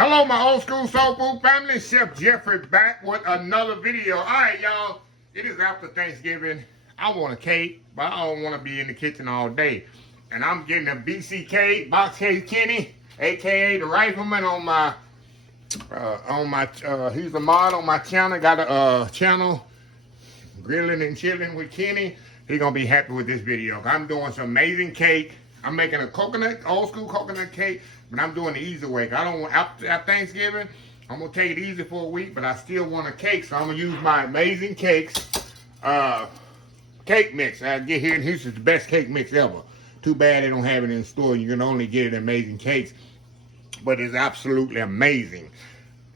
Hello, my old school soul food family. Chef Jeffrey back with another video. All right, y'all. It is after Thanksgiving. I want a cake, but I don't want to be in the kitchen all day. And I'm getting a BCK, Box Case Kenny, aka the Rifleman, on my he's a mod on my channel. Got a channel, Grilling and Chilling with Kenny. He's gonna be happy with this video. I'm doing some amazing cake. I'm making a coconut, old school coconut cake, but I'm doing the easy way. I don't want, after Thanksgiving, I'm gonna take it easy for a week, but I still want a cake, so I'm gonna use my amazing cakes, cake mix. I get here in Houston's the best cake mix ever. Too bad they don't have it in the store. You can only get it in Amazing Cakes, but it's absolutely amazing.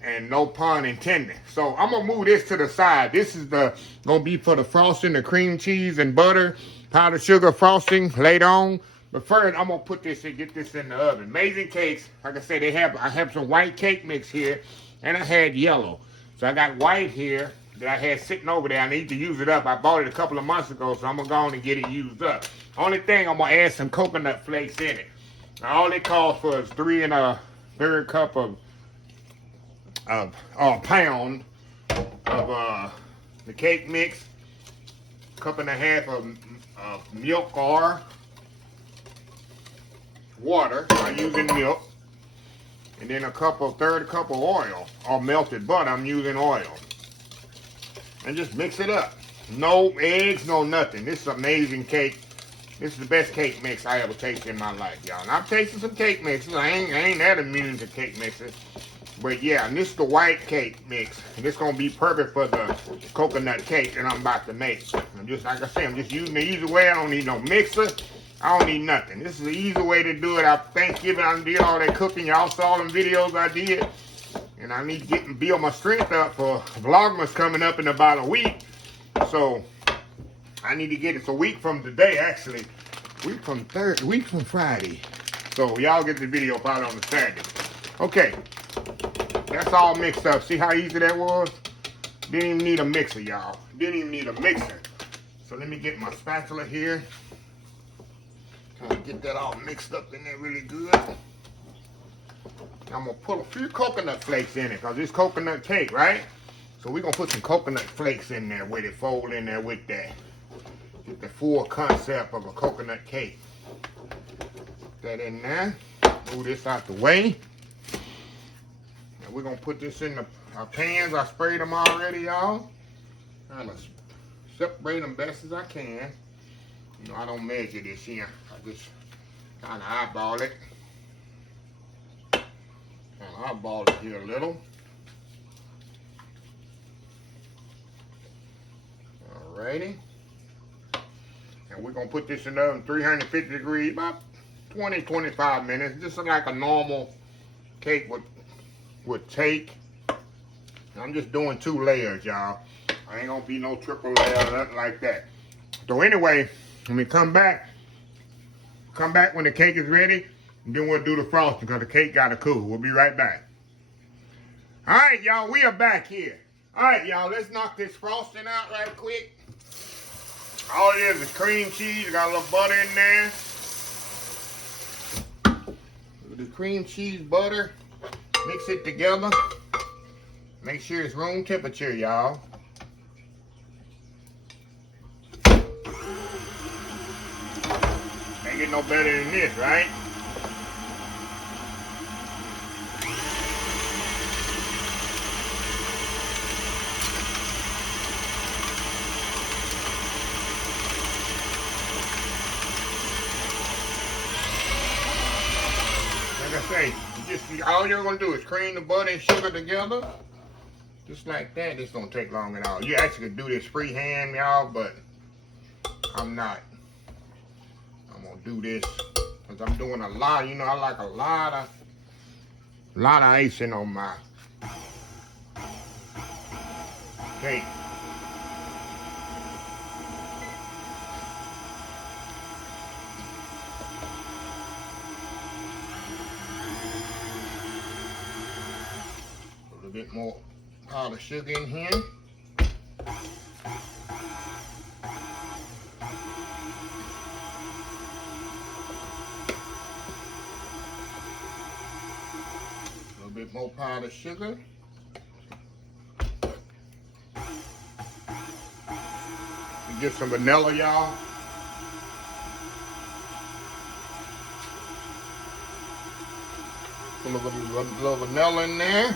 And no pun intended. So I'm gonna move this to the side. This is gonna be for the frosting, the cream cheese and butter, powdered sugar frosting later on. But first, I'm gonna put this and get this in the oven. Amazing Cakes, like I said, I have some white cake mix here, and I had yellow. So I got white here that I had sitting over there. I need to use it up. I bought it a couple of months ago, so I'm gonna go on and get it used up. Only thing, I'm gonna add some coconut flakes in it. Now, all it calls for is 3 1/3 cup of pound of the cake mix, 1.5 cups of milk or water. I'm using milk, and then 1/3 cup of oil or melted butter. I'm using oil, and just mix it up. No eggs, no nothing. This is amazing cake. This is the best cake mix I ever tasted in my life, y'all. And I've tasted some cake mixes. I ain't that immune to cake mixes. But yeah, and this is the white cake mix. And it's gonna be perfect for the coconut cake that I'm about to make. I'm just, like I said, I'm just using the easy way. I don't need no mixer. I don't need nothing. This is the easy way to do it. After Thanksgiving, I did all that cooking. Y'all saw them videos I did. And I need to build my strength up for Vlogmas coming up in about a week. So I need to get it. It's a week from today, actually. Week from Friday. So y'all get the video probably on the Saturday. Okay. That's all mixed up. See how easy that was? Didn't even need a mixer, y'all. Didn't even need a mixer. So let me get my spatula here. Trying to get that all mixed up in there really good. I'm gonna put a few coconut flakes in it because it's coconut cake, right? So we're gonna put some coconut flakes in there with it, fold in there with that. Get the full concept of a coconut cake. Put that in there. Move this out the way. We're gonna put this in our pans. I sprayed them already, y'all. Trying to separate them best as I can. You know, I don't measure this here. I just kind of eyeball it. Kind of eyeball it here a little. Alrighty. And we're gonna put this in the oven 350 degrees, about 20-25 minutes. Just like a normal cake would take. I'm just doing 2 layers, y'all. I ain't gonna be no triple layer, nothing like that. So anyway, when we come back when the cake is ready, and then we'll do the frosting because the cake gotta cool. We'll be right back. All right, y'all, we are back here. All right, y'all, let's knock this frosting out right quick. All it is cream cheese. Got a little butter in there. The cream cheese, butter. Mix it together. Make sure it's room temperature, y'all. Can't get no better than this, right? Like I say, all you're gonna do is cream the butter and sugar together, just like that. This don't take long at all. You actually could do this freehand, y'all, but I'm not. I'm gonna do this because I'm doing a lot. You know, I like a lot of icing on my cake. A little bit more powdered sugar in here. little bit more powdered sugar. Get some vanilla, y'all. Put a little vanilla in there.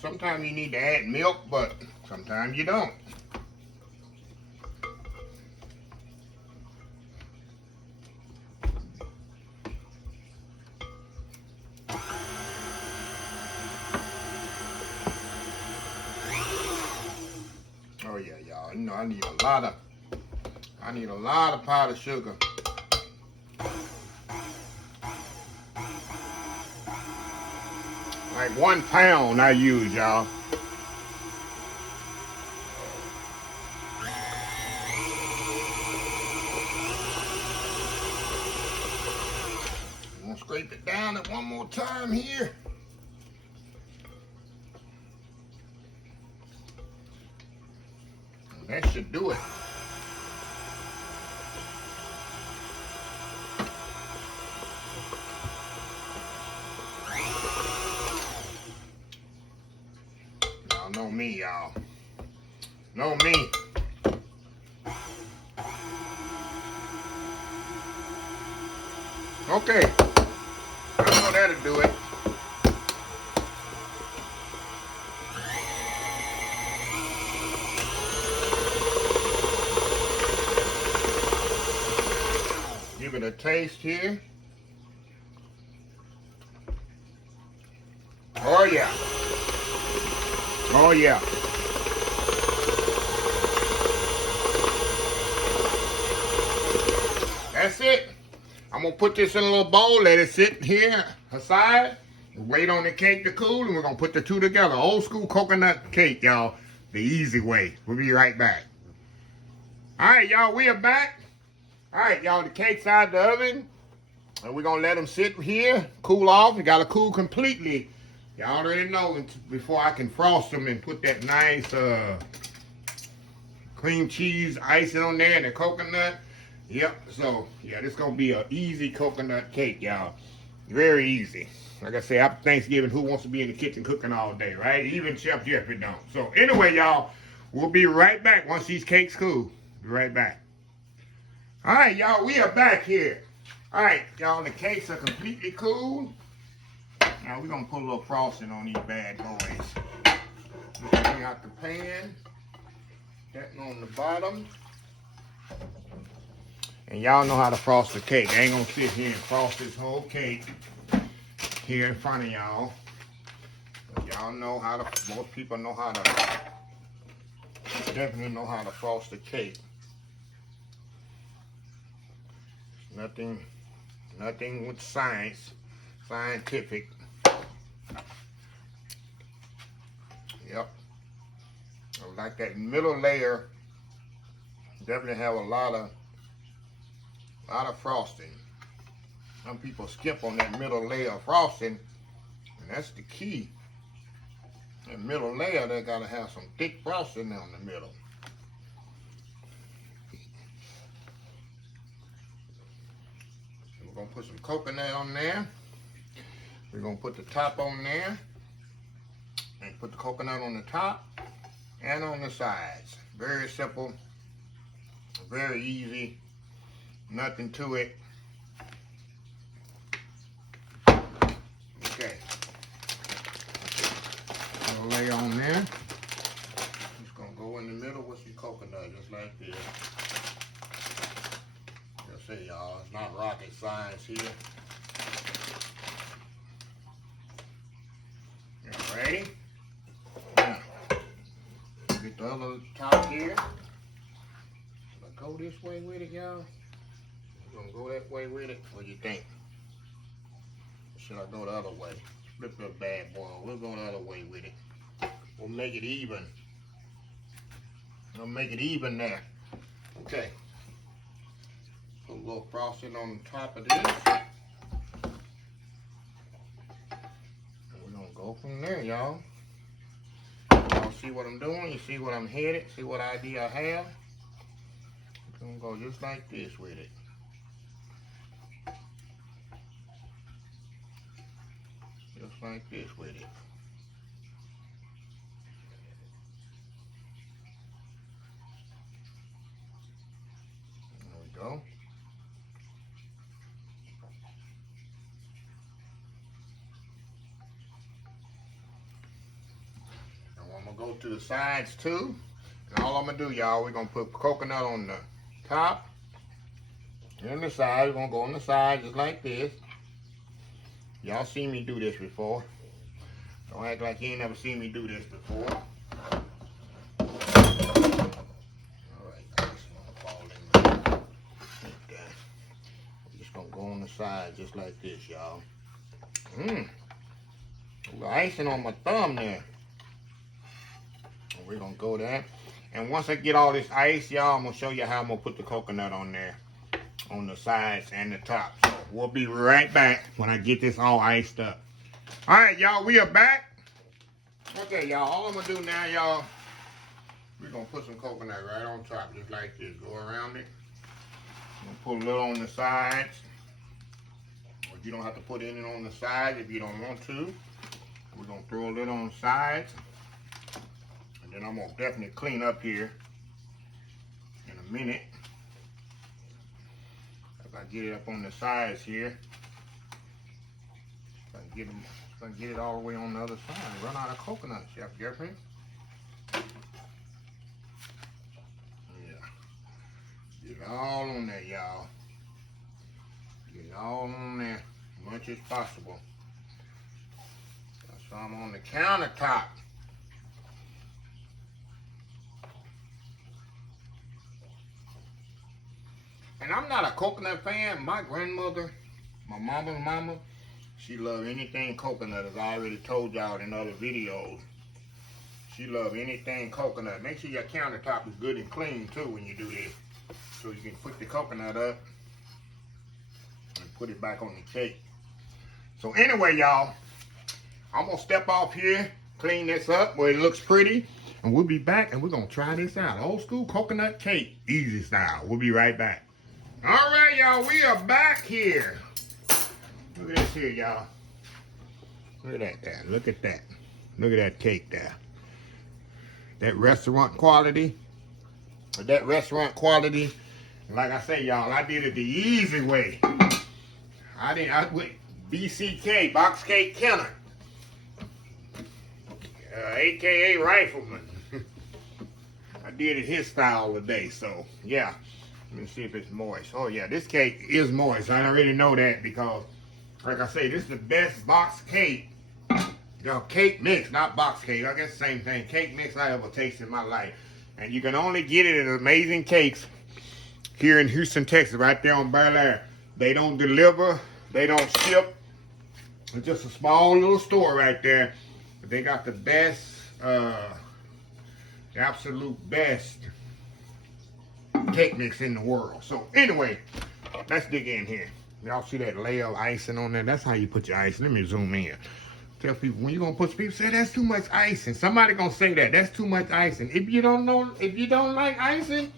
Sometimes you need to add milk, but sometimes you don't. Oh yeah, y'all. You know I need a lot of powdered sugar. Like 1 pound I use, y'all. I'm gonna scrape it down at one more time here. That should do it. Y'all know me, y'all. Know me. Okay. I know that'll do it. Give it a taste here. Oh yeah. Oh yeah. That's it. I'm gonna put this in a little bowl, let it sit here aside, wait on the cake to cool, and we're gonna put the two together. Old school coconut cake, y'all. The easy way. We'll be right back. Alright, y'all, we are back. Alright, y'all, the cake's out of the oven. And we're gonna let them sit here, cool off. We gotta cool completely. Y'all already know before I can frost them and put that nice cream cheese icing on there and the coconut. Yep, so yeah, this gonna be an easy coconut cake, y'all. Very easy. Like I say, after Thanksgiving, who wants to be in the kitchen cooking all day, right? Even Chef Jeffrey don't. So anyway, y'all, we'll be right back once these cakes cool. Be right back. All right, y'all, we are back here. All right, y'all, the cakes are completely cool. Now we're gonna put a little frosting on these bad boys. Bring out the pan, that on the bottom. And y'all know how to frost the cake. I ain't gonna sit here and frost this whole cake here in front of y'all. But y'all know how to, most people know how to, definitely know how to frost the cake. Nothing with scientific. Yep. Like that middle layer, definitely have a lot of frosting. Some people skip on that middle layer of frosting, and that's the key. That middle layer, they gotta have some thick frosting down the middle. We're gonna put some coconut on there. We're gonna put the top on there, and put the coconut on the top and on the sides. Very simple, very easy, nothing to it. Okay, I'll lay on there. Just gonna go in the middle with some coconut, just like this. Like I say, y'all, it's not rocket science here. You ready? Now, get the other top here. Should I go this way with it, y'all? We're gonna go that way with it. What do you think? Or should I go the other way? Flip the bad boy. We'll go the other way with it. We'll make it even. We'll make it even there. Okay. Put a little frosting on the top of this. And we're gonna go from there, y'all. Y'all see what I'm doing? You see what I'm headed? See what idea I have? gonna go just like this with it. Just like this with it. There we go. And I'm gonna go to the sides too. And all I'm gonna do, y'all, we're gonna put coconut on the top and the side. We're gonna go on the side just like this. Y'all seen me do this before. Don't act like you ain't never seen me do this before. Alright, this gonna fall in there. Like that. I'm just gonna go on the side just like this, y'all. A little icing on my thumb there. We're gonna go there. And once I get all this ice, y'all, I'm gonna show you how I'm gonna put the coconut on there, on the sides and the top. So we'll be right back when I get this all iced up. All right, y'all, we are back. Okay, y'all, all I'm gonna do now, y'all, we're gonna put some coconut right on top, just like this. Go around it. I'm gonna put a little on the sides. But you don't have to put any on the sides if you don't want to. We're gonna throw a little on the sides. And then I'm gonna definitely clean up here in a minute. If I get it up on the sides here, if I can get it all the way on the other side. Run out of coconut, Chef Jeffrey. Yeah. Get it all on there, y'all. Get it all on there as much as possible. So I'm on the countertop. And I'm not a coconut fan. My grandmother, my mama's mama, she loved anything coconut, as I already told y'all in other videos. She loved anything coconut. Make sure your countertop is good and clean too when you do this. So you can put the coconut up and put it back on the cake. So anyway, y'all, I'm gonna step off here, clean this up where it looks pretty, and we'll be back and we're gonna try this out. Old school coconut cake, easy style. We'll be right back. All right, y'all, we are back here. Look at this here, y'all. Look at that there. Look at that. Look at that cake there. That restaurant quality. That restaurant quality. Like I say, y'all, I did it the easy way. I went BCK, Box Cake Kenner. AKA Rifleman. I did it his style today, so yeah. Let me see if it's moist. Oh yeah, this cake is moist. I already know that because, like I say, this is the best box cake. Cake mix, not box cake. I guess the same thing. Cake mix I ever tasted in my life. And you can only get it at Amazing Cakes here in Houston, Texas, right there on Bel Air. They don't deliver. They don't ship. It's just a small little store right there. But they got the best, absolute best cake mix in the world. So anyway, let's dig in here. Y'all see that layer of icing on there? That's how you put your icing. Let me zoom in. Tell people when you're gonna put, people say that's too much icing. Somebody gonna say that's too much icing. If you don't know, if you don't like icing,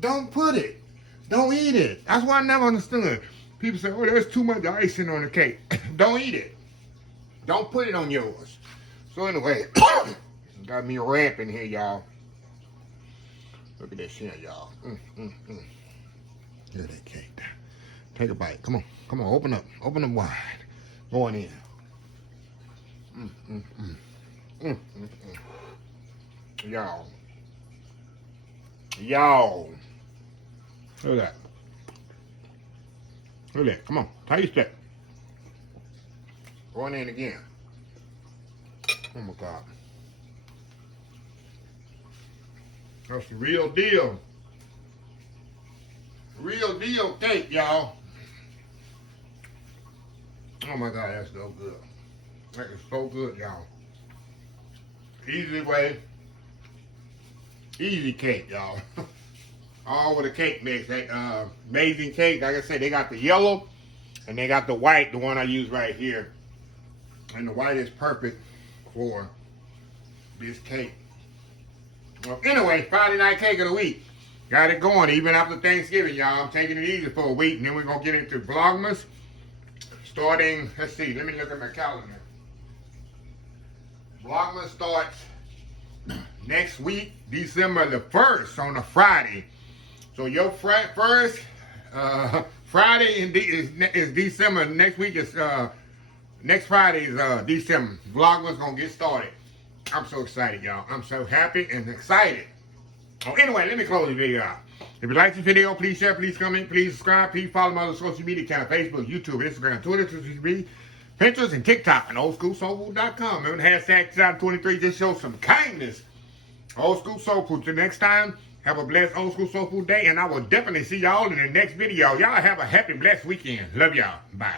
don't put it. Don't eat it. That's why I never understood. People say, oh, there's too much icing on the cake. Don't eat it. Don't put it on yours. So anyway, got me rapping here, y'all. Look at this here, y'all. Look at that cake there. Take a bite. Come on. Come on. Open up. Open them wide. Going in. Y'all. Y'all. Look at that. Look at that. Come on. Taste that. Going in again. Oh my God. That's the real deal. Real deal cake, y'all. Oh my God, that's so good. That is so good, y'all. Easy way. Easy cake, y'all. All with a cake mix. That Amazing Cake, like I said, they got the yellow and they got the white, the one I use right here. And the white is perfect for this cake. Well, anyway, Friday night cake of the week. Got it going even after Thanksgiving, y'all. I'm taking it easy for a week, and then we're going to get into Vlogmas starting, let's see, let me look at my calendar. Vlogmas starts next week, December the 1st on a Friday. So your first Friday is December. Next week is next Friday is December. Vlogmas gonna get started. I'm so excited, y'all. I'm so happy and excited. Oh, anyway, let me close the video out. If you like this video, please share, please comment, please subscribe, please follow my other social media channel, Facebook, YouTube, Instagram, Twitter, Pinterest, and TikTok, and oldschoolsoulfood.com. Remember the hashtag 2023, just show some kindness. Old School Soul Food. Till next time, have a blessed Old School Soul Food day, and I will definitely see y'all in the next video. Y'all have a happy, blessed weekend. Love y'all. Bye.